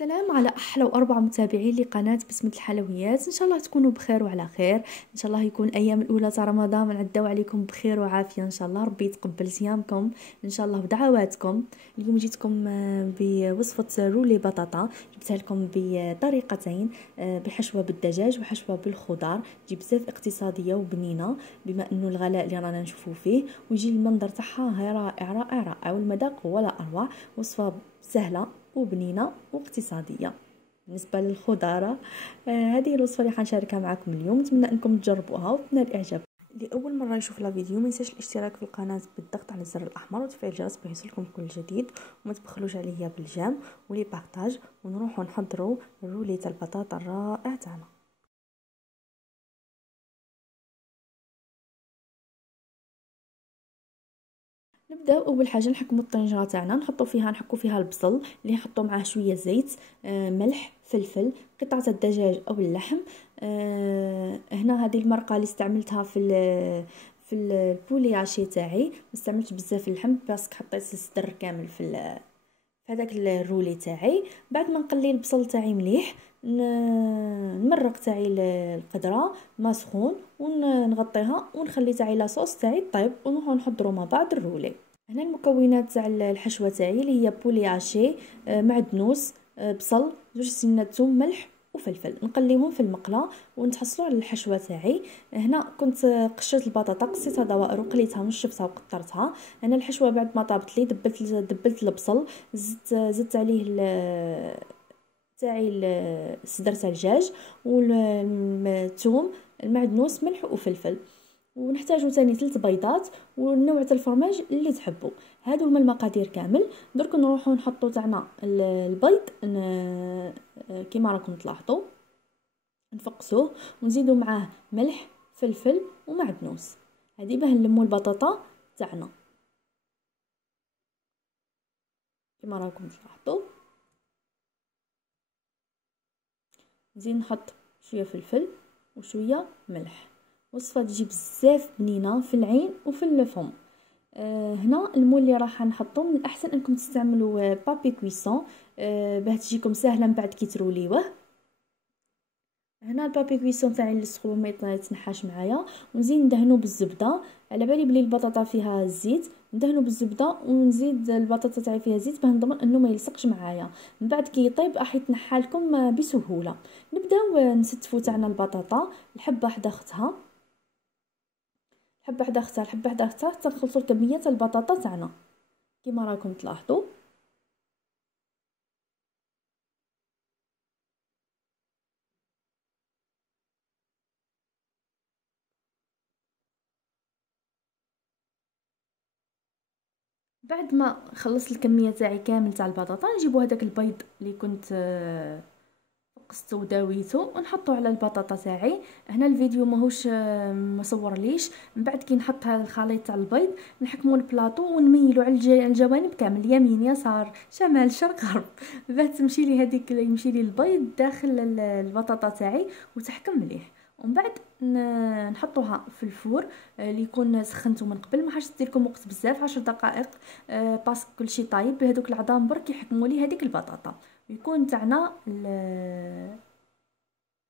سلام على احلى واربع متابعين لقناه بسمة الحلويات. ان شاء الله تكونوا بخير وعلى خير. ان شاء الله يكون ايام الاولى تاع رمضان نعداو عليكم بخير وعافيه. ان شاء الله ربي يتقبل صيامكم ان شاء الله ودعواتكم. اليوم جيتكم بوصفه رولي بطاطا، جبتها لكم بطريقتين، بحشوه بالدجاج وحشوه بالخضار. تجي بزاف اقتصاديه وبنينه بما انه الغلاء اللي رانا نشوفوه فيه، ويجي المنظر تاعها رائع رائع رائع، والمذاق ولا اروع. وصفه سهله وبنينه واقتصاديه. بالنسبه للخضره، هذه الوصفه اللي حنشاركها معكم اليوم، نتمنى انكم تجربوها وتنال اعجاب. لاول مره يشوف الفيديو ما ينساش الاشتراك في القناه بالضغط على الزر الاحمر وتفعيل الجرس باش يوصلكم كل جديد، وما تبخلوش عليا بالجيم ولي بارطاج. ونروحوا نحضروا الرولي تاع البطاطا الرائع تاعنا. نبداو اول حاجه نحكموا الطنجره تاعنا، نحكوا فيها البصل اللي نحطوا معاه شويه زيت، ملح، فلفل، قطعه الدجاج او اللحم. هنا هذه المرقه اللي استعملتها في البولي عاشي تاعي، ما استعملتش بزاف اللحم باسكو حطيت الصدر كامل في هذاك الرولي تاعي. بعد ما نقلي البصل تاعي مليح، نمرق تاعي القدره ما سخون ونغطيها ونخلي تاعي لاصوص تاعي طيب، ونروحو نحضروا مع بعض الرولي. هنا المكونات تاع الحشوه تاعي اللي هي بولي عاشي، معدنوس، بصل، 2 سنات ثوم، ملح وفلفل. نقليهم في المقله ونتحصلوا على الحشوه تاعي. هنا كنت قشرت البطاطا، قصيتها دوائر وقليتها ونشفتها وقطرتها. هنا الحشوه بعد ما طابت لي دبلت البصل، زدت عليه تاعي الصدر تاع الدجاج والثوم، المعدنوس، ملح وفلفل. ونحتاجو ثاني 3 بيضات والنوع تاع الفرماج اللي تحبوا. هادو هما المقادير كامل. درك نروحو نحطو تاعنا البيض كيما راكم تلاحظوا، نفقسوه ونزيدو معاه ملح، فلفل ومعدنوس. هذه باه نلمو البطاطا تاعنا كيما راكم تلاحظوا. نزيد نحط شويه فلفل وشويه ملح. وصفه تجي بزاف بنينه في العين وفي الفم. هنا المول اللي راح نحطو من الاحسن انكم تستعملوا بابي كويسون، باه تجيكم سهله من بعد كي تروليوه. هنا البابي كويسون تاعي لصقو ما يتنحاش معايا، ونزيد ندهنو بالزبده. على بالي بلي البطاطا فيها الزيت، ندهنو بالزبده ونزيد البطاطا تاعي فيها زيت باه نضمن انه ما يلصقش معايا. من بعد كي يطيب راح يتنحى لكم بسهوله. نبداو نستفو تاعنا البطاطا الحبه حدا اختها، الحبه حدا اختها حتى نخلصوا الكميه تاع البطاطا تاعنا كيما راكم تلاحظوا. بعد ما خلصت الكميه تاعي كامل تاع البطاطا، نجيبو هذاك البيض اللي كنت فقسته وداويته ونحطه على البطاطا تاعي. هنا الفيديو ماهوش مصور ليش. من بعد كي نحط هذا الخليط تاع البيض نحكموا البلاطو ونميلوا على الجوانب كامل، يمين يسار شمال شرق غرب، بعد تمشي لي هذيك يمشي لي البيض داخل البطاطا تاعي وتحكم مليح. ومن بعد نحطوها في الفور اللي يكون سخنته من قبل. ما حاش دير لكم وقت بزاف، 10 دقائق، باسكو كلشي طايب بهذوك العظام برك يحكموا لي هذيك البطاطا. يكون تاعنا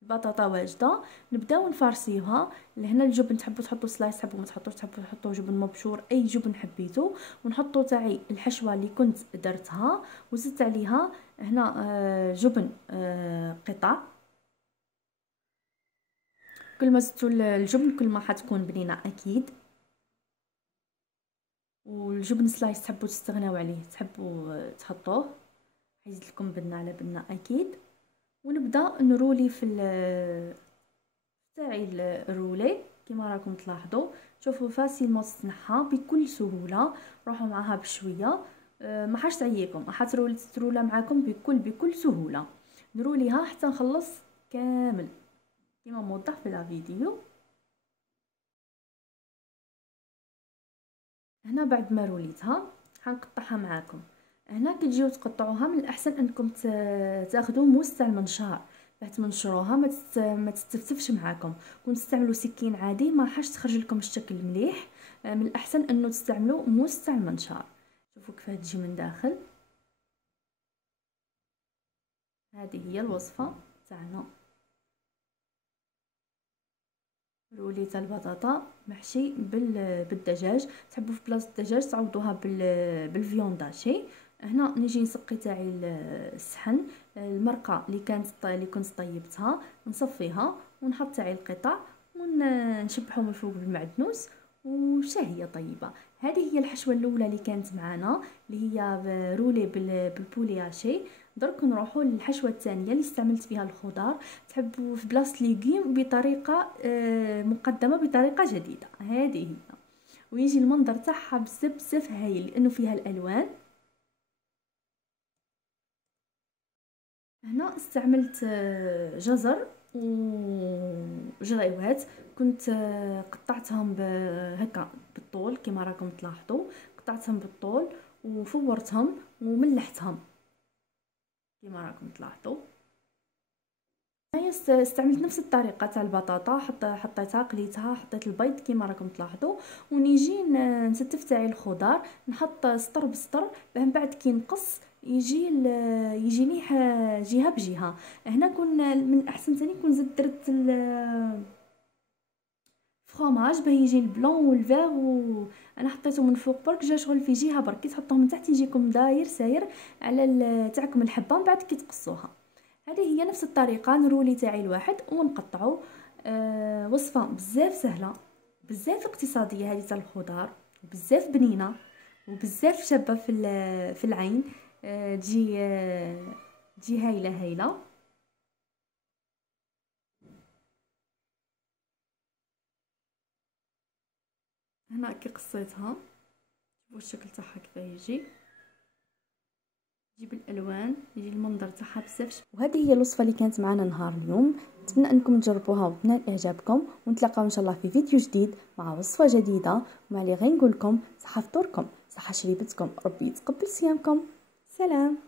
البطاطا واجده. نبداو نفرسيوها. لهنا الجبن تحبوا تحطوا سلايس، تحبوا ما تحطوش، تحبوا تحطوا جبن مبشور، اي جبن حبيتو. ونحطوا تاعي الحشوه اللي كنت درتها وزدت عليها هنا جبن قطع. كل ما زدتوا الجبن كل ما حتكون بنينه اكيد. والجبن سلايس تحبوا تستغناو عليه، تحبوا تحطوه يزيد لكم بنه على بنه اكيد. ونبدا نرولي في تاعي الرولي كيما راكم تلاحظوا. شوفوا فاسيل تتنحى بكل سهوله. روحوا معاها بشويه، ما حاش تعييكم، راح ترولا معاكم بكل سهوله. نروليها حتى نخلص كامل كيما موضح في الفيديو. هنا بعد ما روليتها حنقطعها معاكم. هنا كي تجيو تقطعوها من الاحسن انكم تاخذوا موس تاع المنشار باه تمنشروها ما تستفتفش معاكم. كون تستعملوا سكين عادي ما راحش تخرج لكم الشكل مليح. من الاحسن انه تستعملوا موس تاع المنشار. شوفوا كيف تجي من داخل. هذه هي الوصفه تاعنا، رولي تاع البطاطا محشي بالدجاج. تحبوا في بلاصه الدجاج تعوضوها بالفيونداشي. هنا نجي نسقي تاعي الصحن، المرقه اللي كنت طيبتها نصفيها ونحط تاعي القطع ونشبحهم من الفوق بالمعدنوس وشهيه طيبه. هذه هي الحشوه الاولى اللي كانت معنا، اللي هي رولي بالبولياشي. درك نروحوا للحشوه الثانيه اللي استعملت فيها الخضار. تحبوا في بلاصه ليغيم بطريقه مقدمه بطريقه جديده، هذه هي. ويجي المنظر تاعها بزاف بزاف هايل لانه فيها الالوان. هنا استعملت جزر وجريوات، كنت قطعتهم هكا بالطول كما راكم تلاحظوا، قطعتهم بالطول وفورتهم وملحتهم كما راكم تلاحظوا. هيا استعملت نفس الطريقه تاع البطاطا، حطيتها قليتها، حطيت البيض كما راكم تلاحظوا، ونيجي نستف تاعي الخضار، نحط سطر بسطر من بعد كي نقص يجيني جهه بجهه. هنا كون من احسن ثاني كون زدت درت فرomاج باه يجي البلون والفيغ، وانا حطيته من فوق برك جا شغل في جهه برك، كي تحطوه من تحت يجيكم داير ساير على تاعكم الحبه من بعد كي تقصوها. هذه هي نفس الطريقه نرولي تاعي الواحد ونقطعو. وصفه بزاف سهله بزاف اقتصاديه هذه تاع الخضار، بزاف بنينه وبزاف شابه في العين. تجي هايله هايله. هنا كي قصيتها شوفوا الشكل تاعها كيف يجي بالالوان، يجي المنظر تاعها بزاف. وهذه هي الوصفه اللي كانت معنا نهار اليوم. نتمنى انكم تجربوها وتنال اعجابكم، ونتلاقاو ان شاء الله في فيديو جديد مع وصفه جديده. ومع اللي غنقول لكم صحه فطوركم، صحه شريبتكم، ربي يتقبل صيامكم. سلام.